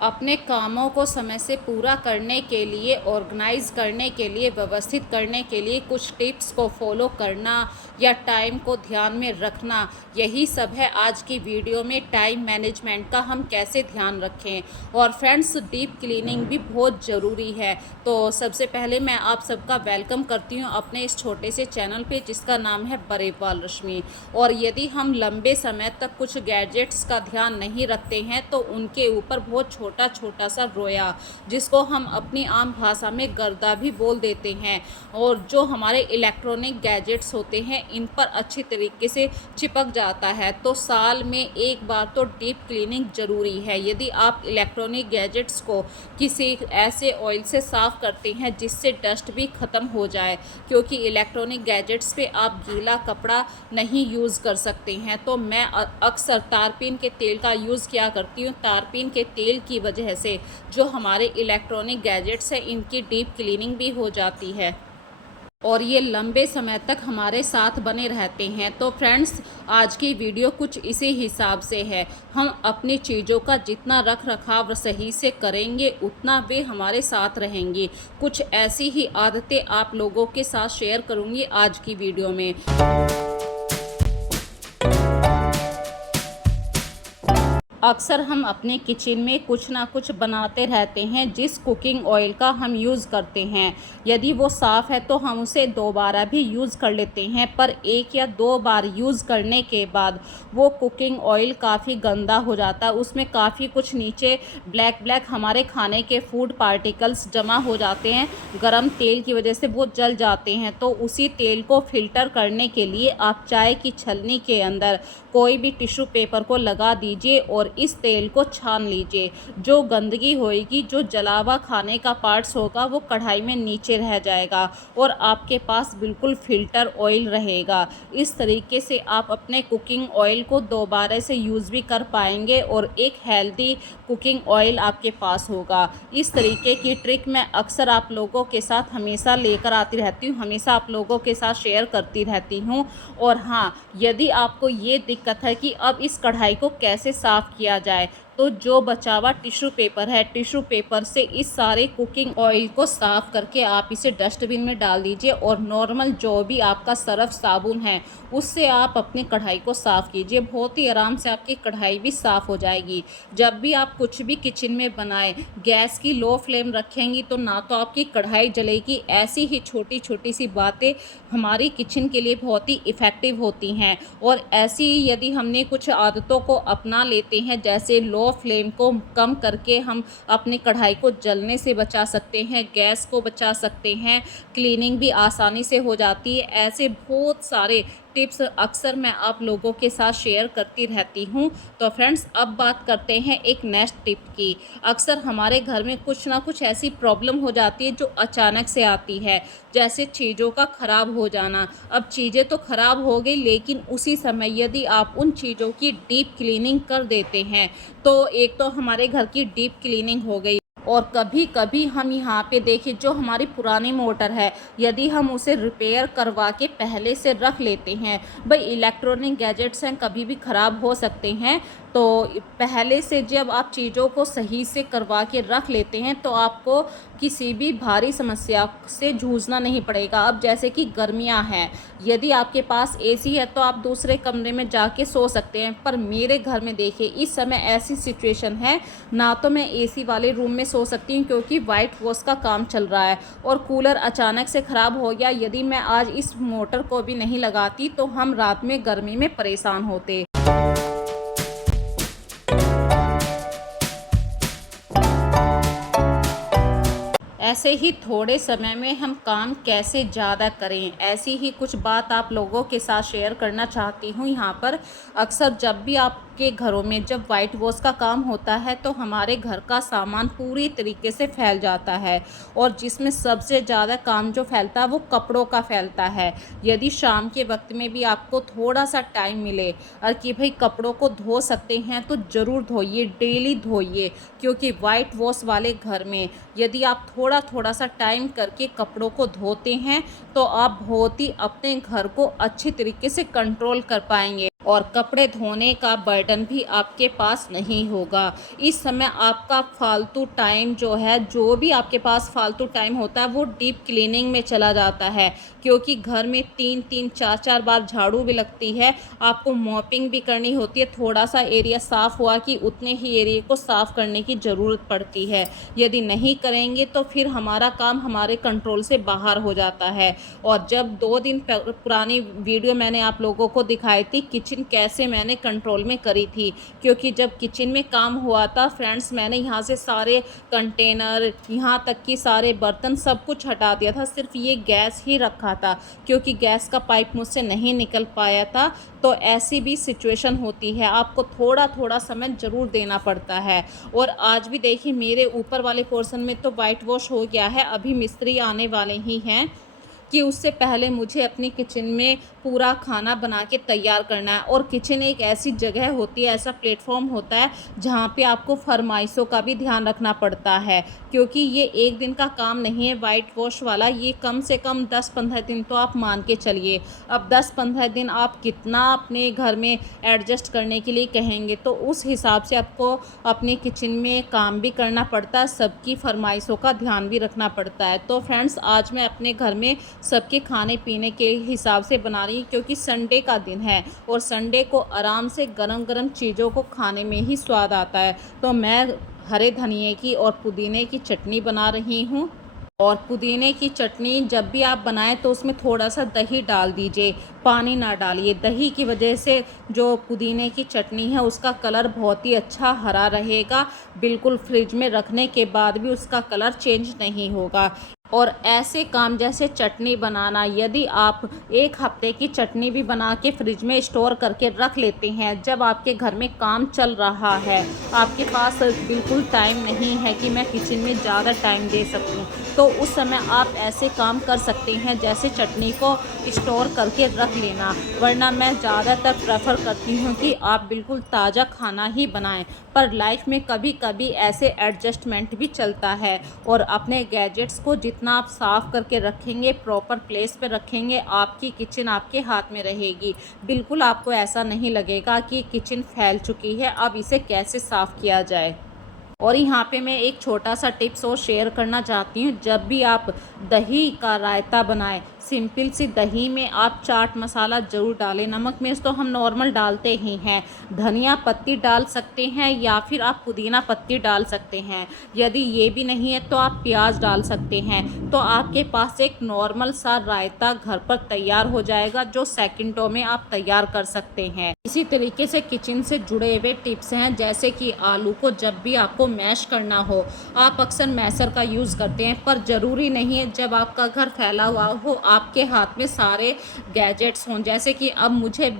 अपने कामों को समय से पूरा करने के लिए, ऑर्गेनाइज़ करने के लिए, व्यवस्थित करने के लिए कुछ टिप्स को फॉलो करना या टाइम को ध्यान में रखना, यही सब है आज की वीडियो में। टाइम मैनेजमेंट का हम कैसे ध्यान रखें। और फ्रेंड्स, डीप क्लीनिंग भी बहुत ज़रूरी है। तो सबसे पहले मैं आप सबका वेलकम करती हूँ अपने इस छोटे से चैनल पे जिसका नाम है बरेवाल रश्मि। और यदि हम लंबे समय तक कुछ गैजेट्स का ध्यान नहीं रखते हैं तो उनके ऊपर बहुत छोटा छोटा सा रोया, जिसको हम अपनी आम भाषा में गर्दा भी बोल देते हैं, और जो हमारे इलेक्ट्रॉनिक गैजेट्स होते हैं इन पर अच्छी तरीके से चिपक जाता है। तो साल में एक बार तो डीप क्लीनिंग ज़रूरी है। यदि आप इलेक्ट्रॉनिक गैजेट्स को किसी ऐसे ऑयल से साफ़ करते हैं जिससे डस्ट भी ख़त्म हो जाए, क्योंकि इलेक्ट्रॉनिक गैजेट्स पे आप गीला कपड़ा नहीं यूज़ कर सकते हैं, तो मैं अक्सर तारपीन के तेल का यूज़ किया करती हूँ। तारपीन के तेल की वजह से जो हमारे इलेक्ट्रॉनिक गैजेट्स हैं इनकी डीप क्लीनिंग भी हो जाती है और ये लंबे समय तक हमारे साथ बने रहते हैं। तो फ्रेंड्स, आज की वीडियो कुछ इसी हिसाब से है। हम अपनी चीज़ों का जितना रख रखाव सही से करेंगे उतना वे हमारे साथ रहेंगी। कुछ ऐसी ही आदतें आप लोगों के साथ शेयर करूँगी आज की वीडियो में। अक्सर हम अपने किचन में कुछ ना कुछ बनाते रहते हैं जिस कुकिंग ऑयल का हम यूज़ करते हैं। यदि वो साफ़ है तो हम उसे दोबारा भी यूज़ कर लेते हैं, पर एक या दो बार यूज़ करने के बाद वो कुकिंग ऑयल काफ़ी गंदा हो जाता है। उसमें काफ़ी कुछ नीचे ब्लैक ब्लैक हमारे खाने के फूड पार्टिकल्स जमा हो जाते हैं। गरम तेल की वजह से वो जल जाते हैं। तो उसी तेल को फ़िल्टर करने के लिए आप चाय की छलनी के अंदर कोई भी टिश्यू पेपर को लगा दीजिए और इस तेल को छान लीजिए। जो गंदगी होएगी, जो जला हुआ खाने का पार्ट्स होगा, वो कढ़ाई में नीचे रह जाएगा और आपके पास बिल्कुल फ़िल्टर ऑयल रहेगा। इस तरीके से आप अपने कुकिंग ऑयल को दोबारा से यूज़ भी कर पाएंगे और एक हेल्दी कुकिंग ऑयल आपके पास होगा। इस तरीके की ट्रिक मैं अक्सर आप लोगों के साथ हमेशा लेकर आती रहती हूँ, हमेशा आप लोगों के साथ शेयर करती रहती हूँ। और हाँ, यदि आपको ये दिक्कत है कि अब इस कढ़ाई को कैसे साफ़ किया जाए, तो जो बचा हुआ टिश्यू पेपर है, टिश्यू पेपर से इस सारे कुकिंग ऑयल को साफ़ करके आप इसे डस्टबिन में डाल दीजिए और नॉर्मल जो भी आपका सर्फ साबुन है उससे आप अपनी कढ़ाई को साफ़ कीजिए। बहुत ही आराम से आपकी कढ़ाई भी साफ़ हो जाएगी। जब भी आप कुछ भी किचन में बनाएं, गैस की लो फ्लेम रखेंगी तो ना तो आपकी कढ़ाई जलेगी। ऐसी ही छोटी छोटी सी बातें हमारी किचन के लिए बहुत ही इफ़ेक्टिव होती हैं। और ऐसी यदि हमने कुछ आदतों को अपना लेते हैं, जैसे लो फ्लेम को कम करके हम अपनी कढ़ाई को जलने से बचा सकते हैं, गैस को बचा सकते हैं, क्लीनिंग भी आसानी से हो जाती है। ऐसे बहुत सारे टिप्स अक्सर मैं आप लोगों के साथ शेयर करती रहती हूँ। तो फ्रेंड्स, अब बात करते हैं एक नेक्स्ट टिप की। अक्सर हमारे घर में कुछ ना कुछ ऐसी प्रॉब्लम हो जाती है जो अचानक से आती है, जैसे चीज़ों का ख़राब हो जाना। अब चीज़ें तो ख़राब हो गई, लेकिन उसी समय यदि आप उन चीज़ों की डीप क्लीनिंग कर देते हैं तो एक तो हमारे घर की डीप क्लीनिंग हो गई। और कभी कभी हम यहाँ पे देखिए, जो हमारी पुरानी मोटर है, यदि हम उसे रिपेयर करवा के पहले से रख लेते हैं, भाई इलेक्ट्रॉनिक गैजेट्स हैं, कभी भी ख़राब हो सकते हैं, तो पहले से जब आप चीज़ों को सही से करवा के रख लेते हैं तो आपको किसी भी भारी समस्या से जूझना नहीं पड़ेगा। अब जैसे कि गर्मियां हैं, यदि आपके पास एसी है तो आप दूसरे कमरे में जाके सो सकते हैं, पर मेरे घर में देखिए इस समय ऐसी सिचुएशन है, ना तो मैं एसी वाले रूम में सो सकती हूँ क्योंकि वाइट वॉश का काम चल रहा है, और कूलर अचानक से ख़राब हो गया। यदि मैं आज इस मोटर को भी नहीं लगाती तो हम रात में गर्मी में परेशान होते। ऐसे ही थोड़े समय में हम काम कैसे ज़्यादा करें, ऐसी ही कुछ बात आप लोगों के साथ शेयर करना चाहती हूँ यहाँ पर। अक्सर जब भी आपके घरों में जब वाइट वॉश का काम होता है तो हमारे घर का सामान पूरी तरीके से फैल जाता है, और जिसमें सबसे ज़्यादा काम जो फैलता है वो कपड़ों का फैलता है। यदि शाम के वक्त में भी आपको थोड़ा सा टाइम मिले और कि भाई कपड़ों को धो सकते हैं तो ज़रूर धोइए, डेली धोइए, क्योंकि वाइट वॉश वाले घर में यदि आप थोड़ा थोड़ा सा टाइम करके कपड़ों को धोते हैं तो आप बहुत ही अपने घर को अच्छी तरीके से कंट्रोल कर पाएंगे। और कपड़े धोने का बर्डन भी आपके पास नहीं होगा। इस समय आपका फालतू टाइम जो है, जो भी आपके पास फालतू टाइम होता है वो डीप क्लीनिंग में चला जाता है, क्योंकि घर में 3-3 4-4 बार झाड़ू भी लगती है, आपको मॉपिंग भी करनी होती है। थोड़ा-सा एरिया साफ़ हुआ कि उतने ही एरिया को साफ़ करने की ज़रूरत पड़ती है। यदि नहीं करेंगे तो फिर हमारा काम हमारे कंट्रोल से बाहर हो जाता है। और जब 2 दिन पुरानी वीडियो मैंने आप लोगों को दिखाई थी किचन कैसे मैंने कंट्रोल में करी थी, क्योंकि जब किचन में काम हुआ था फ्रेंड्स, मैंने यहाँ से सारे कंटेनर, यहाँ तक कि सारे बर्तन सब कुछ हटा दिया था, सिर्फ ये गैस ही रखा था, क्योंकि गैस का पाइप मुझसे नहीं निकल पाया था। तो ऐसी भी सिचुएशन होती है, आपको थोड़ा थोड़ा समय ज़रूर देना पड़ता है। और आज भी देखिए मेरे ऊपर वाले पोर्शन में तो वाइट वॉश हो गया है, अभी मिस्त्री आने वाले ही हैं कि उससे पहले मुझे अपनी किचन में पूरा खाना बना के तैयार करना है। और किचन एक ऐसी जगह होती है, ऐसा प्लेटफॉर्म होता है जहाँ पे आपको फरमाइशों का भी ध्यान रखना पड़ता है, क्योंकि ये एक दिन का काम नहीं है वाइट वॉश वाला, ये कम से कम 10-15 दिन तो आप मान के चलिए। अब 10-15 दिन आप कितना अपने घर में एडजस्ट करने के लिए कहेंगे, तो उस हिसाब से आपको अपने किचन में काम भी करना पड़ता है, सबकी फरमाइशों का ध्यान भी रखना पड़ता है। तो फ्रेंड्स, आज मैं अपने घर में सबके खाने पीने के हिसाब से बना रही हूँ, क्योंकि संडे का दिन है और संडे को आराम से गरम गरम चीज़ों को खाने में ही स्वाद आता है। तो मैं हरे धनिए की और पुदीने की चटनी बना रही हूँ। और पुदीने की चटनी जब भी आप बनाएं तो उसमें थोड़ा सा दही डाल दीजिए, पानी ना डालिए। दही की वजह से जो पुदीने की चटनी है उसका कलर बहुत ही अच्छा हरा रहेगा, बिल्कुल फ्रिज में रखने के बाद भी उसका कलर चेंज नहीं होगा। और ऐसे काम जैसे चटनी बनाना, यदि आप 1 हफ्ते की चटनी भी बना के फ्रिज में स्टोर करके रख लेते हैं, जब आपके घर में काम चल रहा है, आपके पास बिल्कुल टाइम नहीं है कि मैं किचन में ज़्यादा टाइम दे सकूं, तो उस समय आप ऐसे काम कर सकते हैं जैसे चटनी को स्टोर करके रख लेना। वरना मैं ज़्यादातर प्रेफर करती हूँ कि आप बिल्कुल ताज़ा खाना ही बनाएं। पर लाइफ में कभी कभी ऐसे एडजस्टमेंट भी चलता है। और अपने गैजेट्स को जितना आप साफ़ करके रखेंगे, प्रॉपर प्लेस पे रखेंगे, आपकी किचन आपके हाथ में रहेगी। बिल्कुल आपको ऐसा नहीं लगेगा कि किचन फैल चुकी है, अब इसे कैसे साफ़ किया जाए। और यहाँ पे मैं एक छोटा सा टिप्स और शेयर करना चाहती हूँ। जब भी आप दही का रायता बनाएं, सिंपल सी दही में आप चाट मसाला ज़रूर डालें। नमक मिर्च तो हम नॉर्मल डालते ही हैं, धनिया पत्ती डाल सकते हैं या फिर आप पुदीना पत्ती डाल सकते हैं। यदि ये भी नहीं है तो आप प्याज डाल सकते हैं। तो आपके पास एक नॉर्मल सा रायता घर पर तैयार हो जाएगा, जो सेकंडों में आप तैयार कर सकते हैं। इसी तरीके से किचन से जुड़े हुए टिप्स हैं, जैसे कि आलू को जब भी आपको मैश करना हो, आप अक्सर मैशर का यूज़ करते हैं, पर ज़रूरी नहीं है जब आपका घर फैला हुआ हो आपके हाथ में सारे गैजेट्स हों। जैसे कि अब मुझे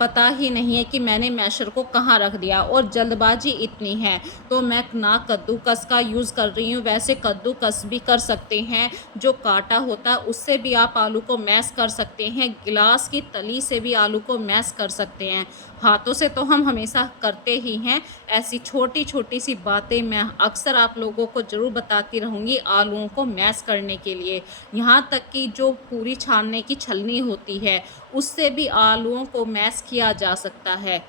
पता ही नहीं है कि मैंने मैशर को कहाँ रख दिया और जल्दबाजी इतनी है, तो मैं ना कद्दूकस का यूज़ कर रही हूँ। वैसे कद्दूकस भी कर सकते हैं, जो कांटा होता है उससे भी आप आलू को मैश कर सकते हैं, गिलास की तली से भी आलू को मैश कर सकते हैं। हाथों से तो हम हमेशा करते ही हैं। ऐसी छोटी छोटी सी बातें मैं अक्सर आप लोगों को ज़रूर बताती रहूँगी आलूओं को मैश करने के लिए। यहाँ तक कि जो पूरी छानने की छलनी होती है, उससे भी आलूओं को मैश किया जा सकता है।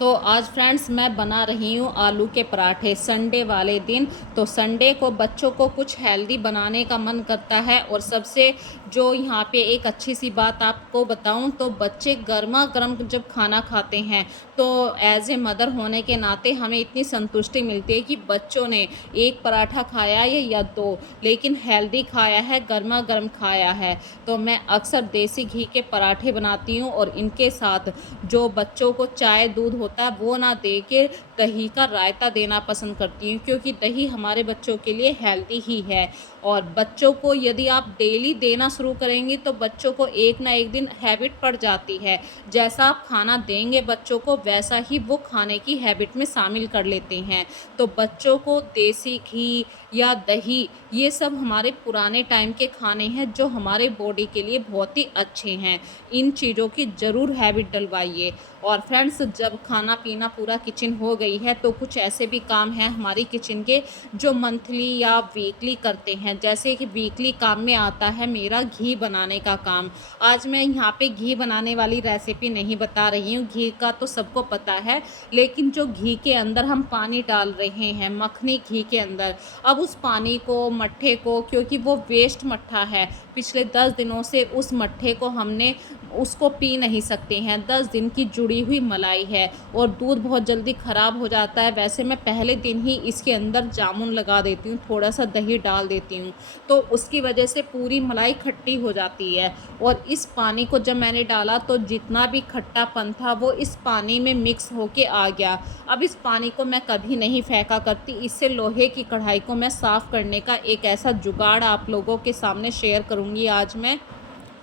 तो आज फ्रेंड्स मैं बना रही हूँ आलू के पराठे संडे वाले दिन। तो संडे को बच्चों को कुछ हेल्दी बनाने का मन करता है। और सबसे जो यहाँ पे एक अच्छी सी बात आपको बताऊँ, तो बच्चे गर्मा गर्म जब खाना खाते हैं तो एज ए मदर होने के नाते हमें इतनी संतुष्टि मिलती है कि बच्चों ने एक पराठा खाया है या 2, लेकिन हेल्दी खाया है, गर्मा गर्म खाया है। तो मैं अक्सर देसी घी के पराठे बनाती हूँ और इनके साथ जो बच्चों को चाय दूध होता है वो ना दे के दही का रायता देना पसंद करती हूँ, क्योंकि दही हमारे बच्चों के लिए हेल्दी ही है। और बच्चों को यदि आप डेली देना शुरू करेंगे तो बच्चों को एक ना एक दिन हैबिट पड़ जाती है। जैसा आप खाना देंगे बच्चों को, वैसा ही वो खाने की हैबिट में शामिल कर लेते हैं। तो बच्चों को देसी घी या दही, ये सब हमारे पुराने टाइम के खाने हैं जो हमारे बॉडी के लिए बहुत ही अच्छे हैं। इन चीज़ों की ज़रूर हैबिट डलवाइए। और फ्रेंड्स, जब खाना पीना पूरा किचन हो गई है तो कुछ ऐसे भी काम हैं हमारी किचन के जो मंथली या वीकली करते हैं। जैसे कि वीकली काम में आता है मेरा घी बनाने का काम। आज मैं यहाँ पे घी बनाने वाली रेसिपी नहीं बता रही हूँ, घी का तो सबको पता है, लेकिन जो घी के अंदर हम पानी डाल रहे हैं, मखनी घी के अंदर, अब उस पानी को, मट्ठे को, क्योंकि वो वेस्ट मट्ठा है, पिछले 10 दिनों से उस मट्ठे को हमने उसको पी नहीं सकते हैं। 10 दिन की जुड़ी हुई मलाई है और दूध बहुत जल्दी ख़राब हो जाता है। वैसे मैं पहले दिन ही इसके अंदर जामुन लगा देती हूँ, थोड़ा सा दही डाल देती हूँ, तो उसकी वजह से पूरी मलाई खट्टी हो जाती है। और इस पानी को जब मैंने डाला तो जितना भी खट्टापन था वो इस पानी में मिक्स होके आ गया। अब इस पानी को मैं कभी नहीं फेंका करती, इससे लोहे की कढ़ाई को मैं साफ़ करने का एक ऐसा जुगाड़ आप लोगों के सामने शेयर करूँगी आज मैं।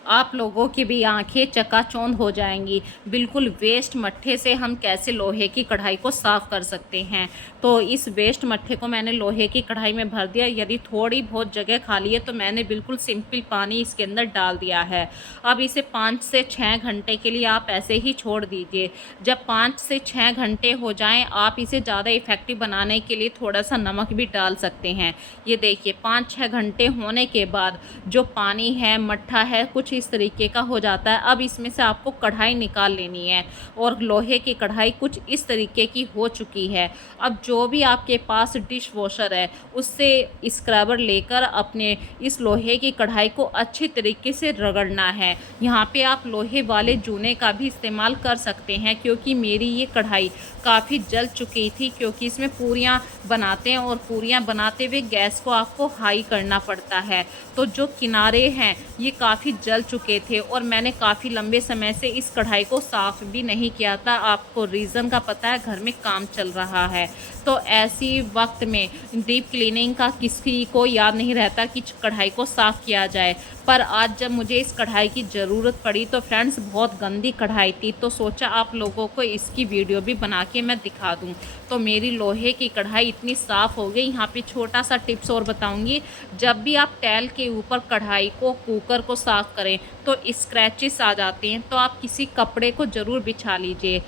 आप लोगों की भी आंखें चकाचौंध हो जाएंगी। बिल्कुल वेस्ट मट्ठे से हम कैसे लोहे की कढ़ाई को साफ़ कर सकते हैं। तो इस वेस्ट मट्ठे को मैंने लोहे की कढ़ाई में भर दिया। यदि थोड़ी बहुत जगह खाली है तो मैंने बिल्कुल सिंपल पानी इसके अंदर डाल दिया है। अब इसे 5 से 6 घंटे के लिए आप ऐसे ही छोड़ दीजिए। जब 5 से 6 घंटे हो जाएं, आप इसे ज़्यादा इफ़ेक्टिव बनाने के लिए थोड़ा सा नमक भी डाल सकते हैं। ये देखिए 5-6 घंटे होने के बाद जो पानी है, मट्ठा है, कुछ इस तरीके का हो जाता है। अब इसमें से आपको कढ़ाई निकाल लेनी है और लोहे की कढ़ाई कुछ इस तरीके की हो चुकी है। अब जो भी आपके पास डिश वॉशर है उससे स्क्रबर लेकर अपने इस लोहे की कढ़ाई को अच्छी तरीके से रगड़ना है। यहाँ पे आप लोहे वाले जूने का भी इस्तेमाल कर सकते हैं, क्योंकि मेरी ये कढ़ाई काफ़ी जल चुकी थी, क्योंकि इसमें पूरियाँ बनाते हैं और पूरियाँ बनाते हुए गैस को आपको हाई करना पड़ता है। तो जो किनारे हैं ये काफ़ी जल चुके थे और मैंने काफ़ी लंबे समय से इस कढ़ाई को साफ़ भी नहीं किया था। आपको रीज़न का पता है, घर में काम चल रहा है। तो ऐसी वक्त में डीप क्लीनिंग का किसी को याद नहीं रहता कि कढ़ाई को साफ़ किया जाए। पर आज जब मुझे इस कढ़ाई की ज़रूरत पड़ी तो फ्रेंड्स बहुत गंदी कढ़ाई थी, तो सोचा आप लोगों को इसकी वीडियो भी बना के मैं दिखा दूं। तो मेरी लोहे की कढ़ाई इतनी साफ़ हो गई। यहाँ पे छोटा सा टिप्स और बताऊंगी। जब भी आप टैल के ऊपर कढ़ाई को, कुकर को साफ़ करें तो स्क्रैचेस आ जाते हैं, तो आप किसी कपड़े को ज़रूर बिछा लीजिए।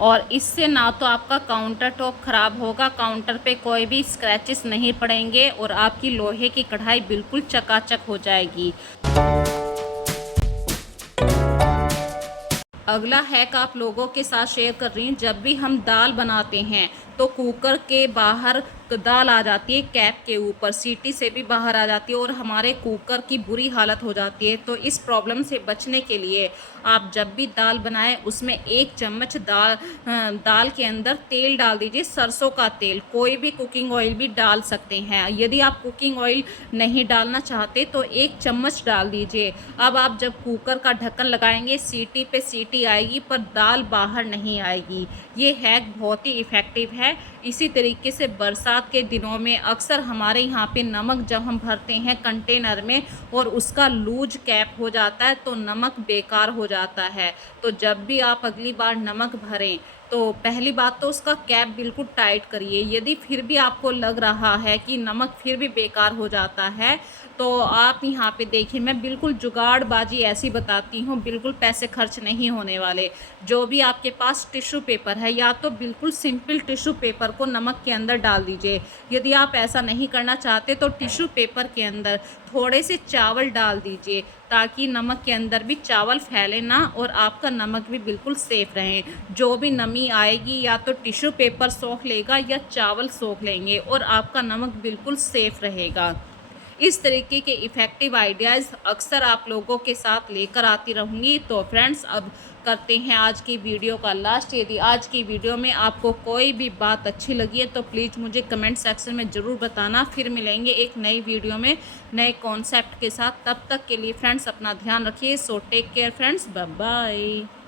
और इससे ना तो आपका काउंटर टॉप ख़राब होगा, काउंटर पे कोई भी स्क्रैचेस नहीं पड़ेंगे और आपकी लोहे की कढ़ाई बिल्कुल चकाचक हो जाएगी। अगला हैक आप लोगों के साथ शेयर कर रही हूँ। जब भी हम दाल बनाते हैं तो कुकर के बाहर दाल आ जाती है, कैप के ऊपर सीटी से भी बाहर आ जाती है और हमारे कुकर की बुरी हालत हो जाती है। तो इस प्रॉब्लम से बचने के लिए आप जब भी दाल बनाएं उसमें 1 चम्मच दाल के अंदर तेल डाल दीजिए, सरसों का तेल। कोई भी कुकिंग ऑयल भी डाल सकते हैं। यदि आप कुकिंग ऑयल नहीं डालना चाहते तो 1 चम्मच डाल दीजिए। अब आप जब कुकर का ढक्कन लगाएंगे सीटी पे सीटी आएगी पर दाल बाहर नहीं आएगी। ये हैक बहुत ही इफ़ेक्टिव है। इसी तरीके से बरसात के दिनों में अक्सर हमारे यहाँ पे नमक जब हम भरते हैं कंटेनर में और उसका लूज कैप हो जाता है तो नमक बेकार हो जाता है। तो जब भी आप अगली बार नमक भरें तो पहली बात तो उसका कैप बिल्कुल टाइट करिए। यदि फिर भी आपको लग रहा है कि नमक फिर भी बेकार हो जाता है तो आप यहाँ पे देखिए, मैं बिल्कुल जुगाड़बाजी ऐसी बताती हूँ, बिल्कुल पैसे खर्च नहीं होने वाले। जो भी आपके पास टिश्यू पेपर है या तो बिल्कुल सिंपल टिश्यू पेपर को नमक के अंदर डाल दीजिए। यदि आप ऐसा नहीं करना चाहते तो टिश्यू पेपर के अंदर थोड़े से चावल डाल दीजिए, ताकि नमक के अंदर भी चावल फैले ना और आपका नमक भी बिल्कुल सेफ़ रहे। जो भी नमी आएगी या तो टिश्यू पेपर सोख लेगा या चावल सोख लेंगे और आपका नमक बिल्कुल सेफ़ रहेगा। इस तरीके के इफ़ेक्टिव आइडियाज़ अक्सर आप लोगों के साथ लेकर आती रहूँगी। तो फ्रेंड्स, अब करते हैं आज की वीडियो का लास्ट। यदि आज की वीडियो में आपको कोई भी बात अच्छी लगी है तो प्लीज़ मुझे कमेंट सेक्शन में ज़रूर बताना। फिर मिलेंगे एक नई वीडियो में नए कॉन्सेप्ट के साथ। तब तक के लिए फ्रेंड्स अपना ध्यान रखिए। So take care friends, bye bye.